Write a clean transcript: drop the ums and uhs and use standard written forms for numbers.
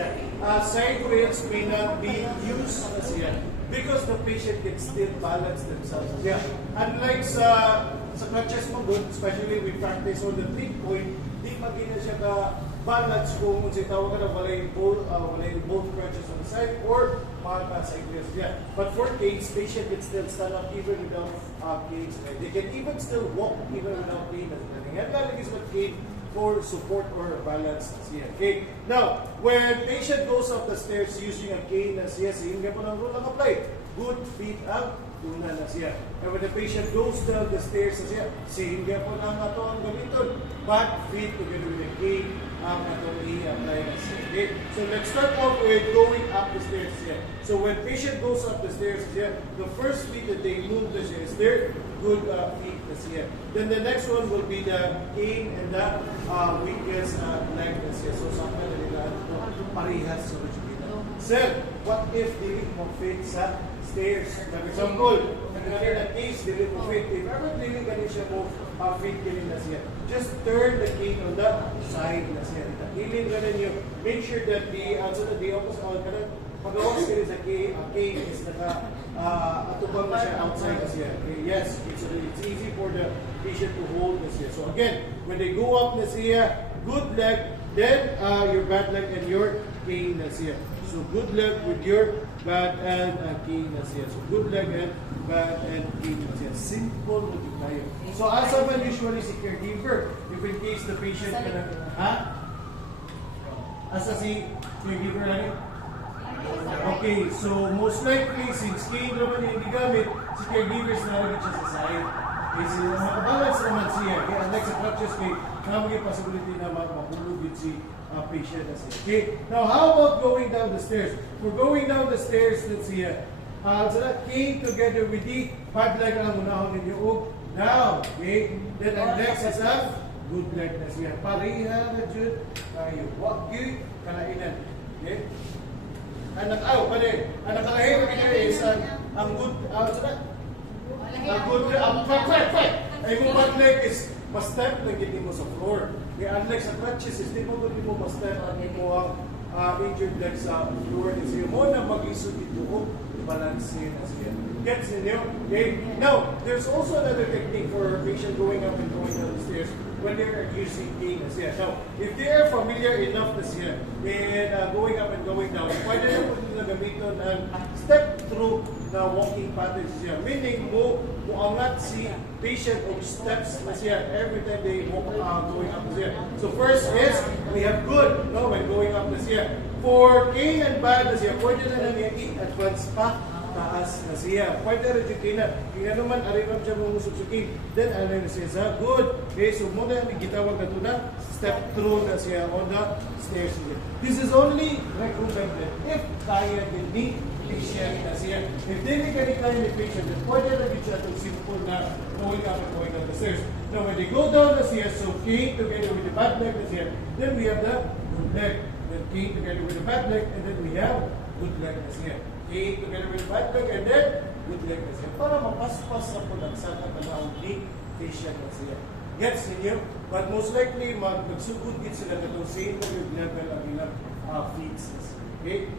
siya. Side rails may not be used na siya because the patient can still balance themselves. Yeah. Unlike sa crutches mo good, especially we practice on the 3-point, di magina siya ka balance kung si tawag ka na walay both crutches on the side or mga side rails. Yeah. But for canes, patient can still stand up even without canes. They can even still walk even without cane. And that is what cane for support or balance siya. Okay. Now, when patient goes up the stairs using a cane na siya, hindi po ng rule ang apply. Good feet up, tuna na siya. And when the patient goes down the stairs na siya, hindi po ng ato ang gamiton. Bad feet together with the cane ang ato i-apply na siya. Okay. So let's start off with going up the stairs siya. So when patient goes up the stairs siya, the first feet that they move na siya is their good feet na siya. Then the next one will be the cane and the weakest leg na siya. So sampai na nila parehas sa Sir, what if dili mo fit sa stairs? For example, nagkakaroon na case, dili mo fit. If ever dili ka siya mo fit dili na siya, just turn the cane on the side na siya. Dili ka ninyo, make sure that the opposite, pagawas ka rin sa cane is atubang na siya outside na siya. Okay, yes, it's easy for the patient to hold na siya. So again, when they go up na siya, good leg, then your bad leg and your cane na siya. So good leg with your bad and cane na siya. So good leg and bad and cane na siya. Simple mo din tayo. So as man usually si caregiver, if in case the patient asa si caregiver lang okay, so most likely since cane naman yung hindi gamit, si caregivers na rin siya sa side. Okay, so makabalance naman siya. Okay, unlike sa crutches, may possibility na mahulog yun si patient na siya. Okay, now how about going down the stairs? For going down the stairs, let's see so that cane together with the bad leg ang unahon ninyo down. Okay, then ang next is a good leg na siya. Pareha na dyan tayo. Wag yun kanainan. Okay, anak nakalahin is ang good fight. Ay kung bad leg is ma-step na gini mo sa floor. Kaya unlike sa crutches is di mo ma-step ang mo ang injured leg sa floor. Kasi mo na mag-isod ito balance na siya. Gets ninyo? Okay? Now, there's also another technique for a patient going up and going down the stairs when they are using cane na siya. Now, if they are familiar enough na siya in going up and going down, pwede na po nila gamitin ang step through na walking pattern siya. Meaning mo angat si patient of steps na siya every time they walk going up na siya. So first is, we have good when going up na siya. For cane and bad na siya, pwede na lang i-advance pa taas na siya. Pwede rin yung kina. Kina naman, arimam siya mong usok-sukin. Then, na siya sa good. Okay, so muna yung gitawag na ito na step through na siya on the stairs niya. This is only recommended if kaya din ni patient na siya. If hindi ka decline ni patient, then pwede rin siya itong simple na going up and going down the stairs. Now, when they go down na siya, so cane together with the bad leg na siya, then we have the good leg. Then cane together with the bad leg, and then we have good leg na siya. Cane together with the bad leg, and then good leg na siya. Para mapaspas na po lang sa katalaang ni patient na siya. Gets ninyo? But most likely, magsugod din sila na itong same level ang ilang feet. Okay?